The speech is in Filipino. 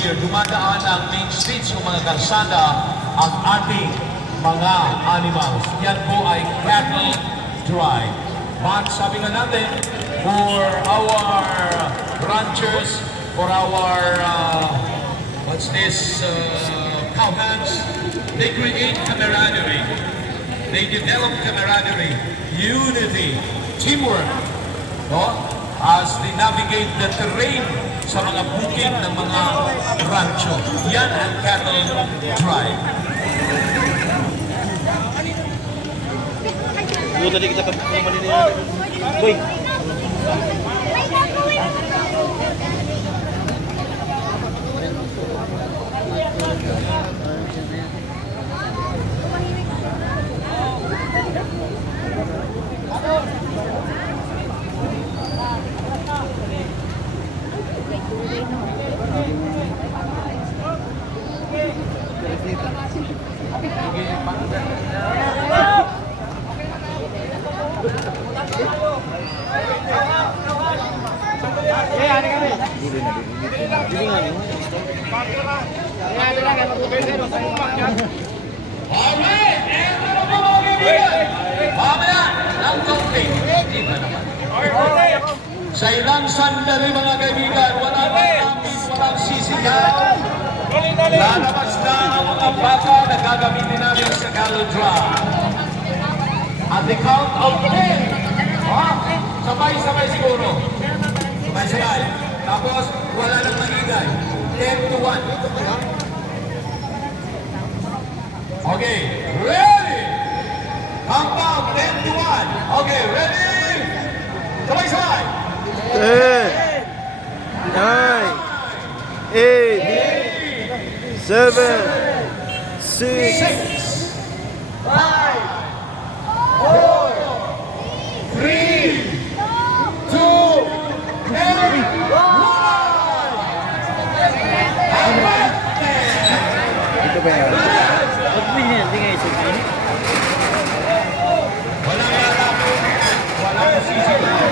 here, dumadaan ang main streets ng mga kalsada ang ating mga animals. Yan po ay cattle drive. But sabi nga natin, for our ranchers, for our, cowhands, they create camaraderie. They develop camaraderie, unity, teamwork, no? As they navigate the terrain sa mga bukid ng mga rancho. Yan ang cattle drive. Dulu tadi kita ke rumah ini. Boy. Mamaya, ng kaunti. Hindi ba naman? Sa ilang sandali mga kaibigan, walang sisigaw. Lalabas na ang mga baka na gagamitin namin sa cattle drive. At the count of 10. Sabay-sabay siguro. Sabay-sabay. Tapos, wala nang manigay. 10 to 1. Okay, ready? Countdown, 10 to 1. Okay, ready? Sabay-sabay. 10, 9, 8, 7, 6, 5, 4, 3, 2, and 1. Ito ba yan? Hindi nga isip ini. Walang lalaki, walang sisigaw.